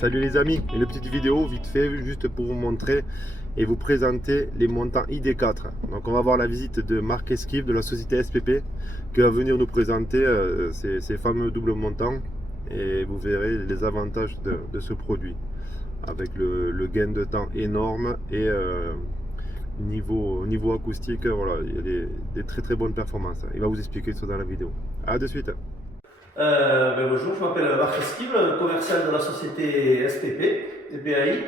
Salut les amis, une petite vidéo vite fait juste pour vous montrer et vous présenter les montants ID4. Donc on va voir la visite de Marc Esquive de la société SPP qui va venir nous présenter ces fameux doubles montants et vous verrez les avantages de ce produit avec le gain de temps énorme et niveau acoustique, voilà, il y a des très bonnes performances. Il va vous expliquer ça dans la vidéo. A de suite. Bonjour, je m'appelle Marc Esquive, commercial de la société SPP, BAI.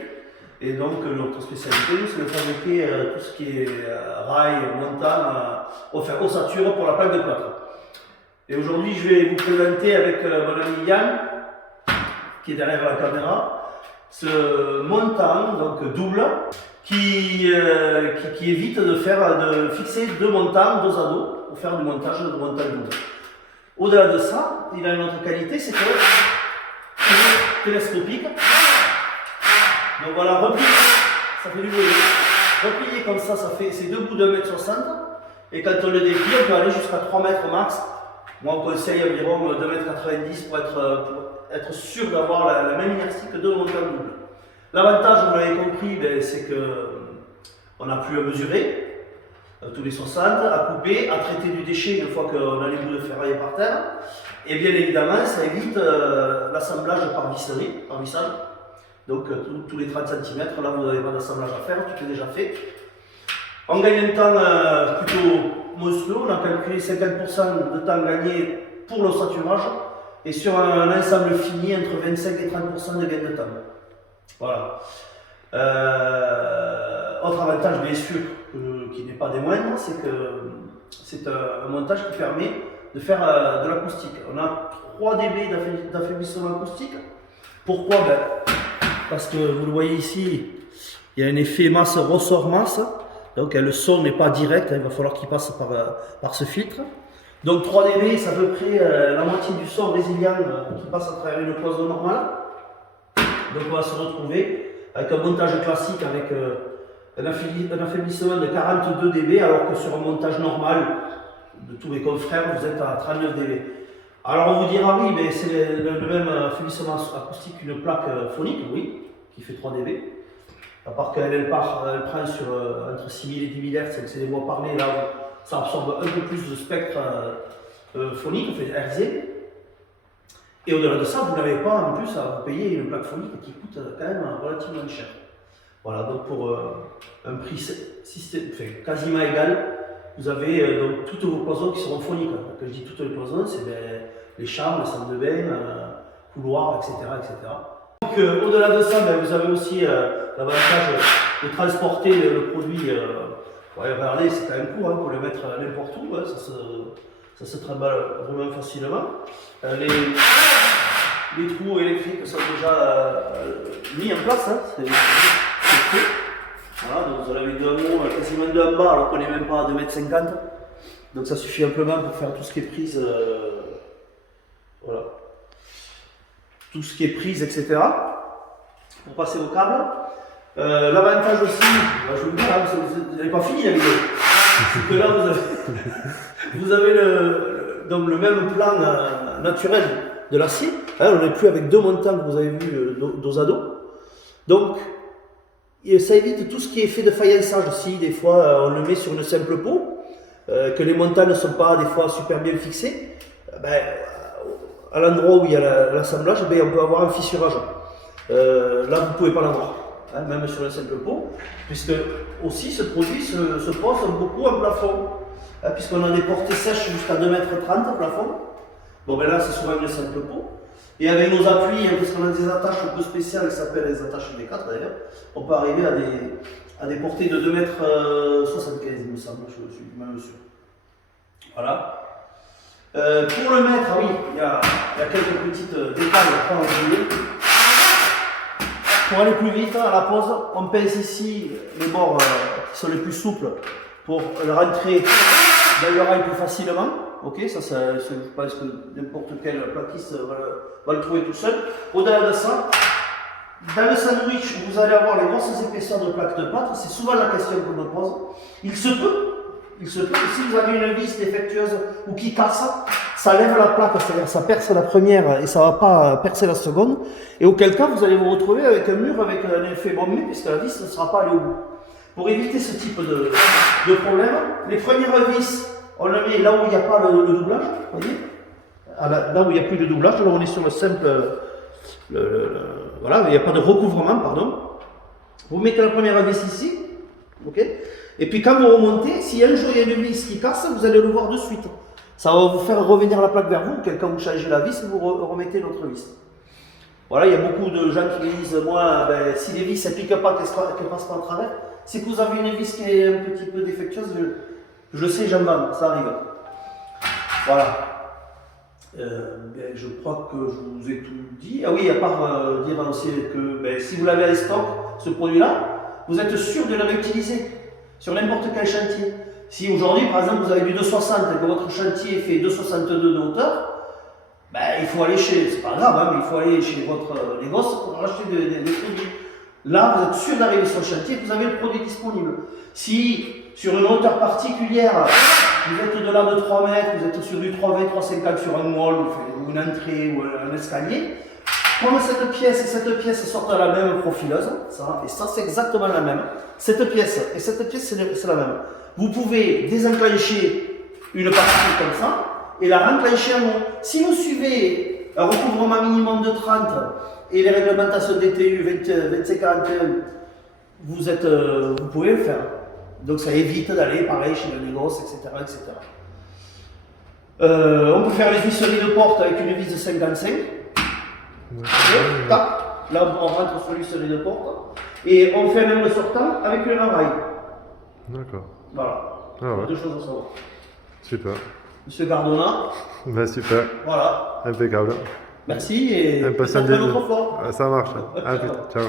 Et donc notre spécialité, c'est de fabriquer tout ce qui est rail, montant, ossature pour la plaque de plâtre. Et aujourd'hui, je vais vous présenter avec mon ami Yann, qui est derrière la caméra, ce montant donc double qui évite de fixer deux montants dos à dos pour faire du montage de montant double. Au-delà de ça, il a une autre qualité, c'est que il est télescopique. Donc voilà, replié, ça fait du bruit. Replié comme ça fait c'est deux bouts de 1,60 m. Et quand on le déplie, on peut aller jusqu'à 3 mètres max. Moi, on conseille environ 2,90 m pour être sûr d'avoir la même inertie que deux montants doubles. L'avantage, vous l'avez compris, c'est qu'on n'a plus à mesurer. Tous les 60, à couper, à traiter du déchet une fois qu'on a les bouts de ferraille par terre. Et bien évidemment, ça évite l'assemblage par vissage. Donc tous les 30 cm, là vous n'avez pas d'assemblage à faire, tout est déjà fait. On gagne un temps plutôt monstrueux, on a calculé 50% de temps gagné pour l'ossaturage et sur un ensemble fini entre 25 et 30% de gain de temps. Voilà. Autre avantage bien sûr, qui n'est pas des moindres, c'est que c'est un montage qui permet de faire de l'acoustique. On a 3 dB d'affaiblissement acoustique. Pourquoi? Parce que vous le voyez ici, il y a un effet masse ressort masse, donc le son n'est pas direct, il va falloir qu'il passe par ce filtre. Donc 3 dB, c'est à peu près la moitié du son résilient qui passe à travers une cloison normale. Donc on va se retrouver avec un montage classique avec un affaiblissement de 42 dB, alors que sur un montage normal de tous mes confrères, vous êtes à 39 dB. Alors on vous dira oui, mais c'est le même affaiblissement acoustique qu'une plaque phonique, oui, qui fait 3 dB. À part qu'elle prend sur entre 6000 et 10 000 Hz, c'est des voix parlées, là ça absorbe un peu plus de spectre phonique, fait hertzé. Et au-delà de ça, vous n'avez pas en plus à vous payer une plaque phonique qui coûte quand même relativement cher. Voilà, donc pour un prix quasiment égal, vous avez donc toutes vos cloisons qui seront phoniques. Quand je dis toutes les cloisons, c'est les chambres, les salles de bain, couloirs, etc. Donc au-delà de ça, vous avez aussi l'avantage de transporter le produit. Regardez, c'est quand même court pour le mettre n'importe où, ça se trimballe vraiment facilement. Les trous électriques sont déjà mis en place. Voilà, donc vous en avez deux en haut, quasiment deux en bas, alors qu'on n'est même pas à 2,50 m. Donc ça suffit amplement pour faire tout ce qui est prise, voilà, tout ce qui est prise, etc. Pour passer au câble. L'avantage aussi, je vous le dis, vous n'avez pas fini la vidéo, c'est que là vous avez le même plan naturel de l'acier. On n'est plus avec deux montants que vous avez vu dos à dos. Donc ça évite tout ce qui est fait de faïençage. Si des fois on le met sur une simple peau, que les montants ne sont pas des fois super bien fixés, à l'endroit où il y a l'assemblage, on peut avoir un fissurage. Là vous ne pouvez pas l'avoir, même sur une simple peau, puisque aussi ce produit se pose beaucoup en plafond, puisqu'on a des portées sèches jusqu'à 2,30 m plafond. Bon là c'est souvent une simple peau. Et avec nos appuis, parce qu'on a des attaches un peu spéciales qui s'appellent les attaches D4 d'ailleurs, on peut arriver à des portées de 2,75 m, il me semble, je suis même sûr. Voilà. Pour le mettre, oui, il y a quelques petites détails à pas oublier. Pour aller plus vite, à la pose, on pince ici les bords qui sont les plus souples pour le rentrer dans le rail plus facilement. Ok, je pense que n'importe quel plaquiste va le trouver tout seul. Au-delà de ça, dans le sandwich, vous allez avoir les grosses épaisseurs de plaques de plâtre. C'est souvent la question qu'on me pose. Il se peut Il se peut que si vous avez une vis défectueuse ou qui casse, ça lève la plaque, c'est-à-dire ça perce la première et ça ne va pas percer la seconde. Et auquel cas, vous allez vous retrouver avec un mur avec un effet bombé puisque la vis ne sera pas allée au bout. Pour éviter ce type de problème, les premières vis, on les met là où il n'y a pas le doublage, vous voyez, là où il n'y a plus de doublage, là on est sur le simple, voilà, il n'y a pas de recouvrement, pardon. Vous mettez la première vis ici, ok, et puis quand vous remontez, si un jour il y a une vis qui casse, vous allez le voir de suite. Ça va vous faire revenir la plaque vers vous, quand vous changez la vis, vous remettez l'autre vis. Voilà, il y a beaucoup de gens qui me disent, moi, ben, si les vis ne piquent pas, qu'elles passent pas à travers, c'est que vous avez une vis qui est un petit peu défectueuse, je le sais, j'en vends, ça arrive. Voilà. Ben, je crois que je vous ai tout dit. Ah oui, à part dire aussi que ben, si vous l'avez en stock, ce produit-là, vous êtes sûr de le réutiliser sur n'importe quel chantier. Si aujourd'hui, par exemple, vous avez du 2,60 et que votre chantier fait 2,62 de hauteur, ben, il faut aller chez, c'est pas grave, hein, mais il faut aller chez votre négoce pour acheter des produits. Là, vous êtes sûr d'arriver sur le chantier, vous avez le produit disponible. Si, sur une hauteur particulière, vous êtes au-delà de 3 mètres, vous êtes sur du 3,20, 3,50 sur un wall, ou une entrée, ou un escalier, comme cette pièce et cette pièce sortent de la même profileuse, ça, et ça c'est exactement la même. Cette pièce et cette pièce c'est la même. Vous pouvez désenclencher une partie comme ça, et la renclencher en haut. Si vous suivez un recouvrement minimum de 30, et les réglementations DTU 2541, vous pouvez le faire. Donc ça évite d'aller pareil chez le négoce, etc. etc. On peut faire les visseries de porte avec une vis de 55. Tac. Là on rentre sur l'huisserie de porte. Et on fait même le sortant avec le rail. D'accord. Voilà. Ah ouais. Deux choses à savoir. Super. Monsieur Cardona. Ben super. Voilà. Impeccable. Merci et Impatient peut-être de une autre fois. Ça marche. À plus. Ciao.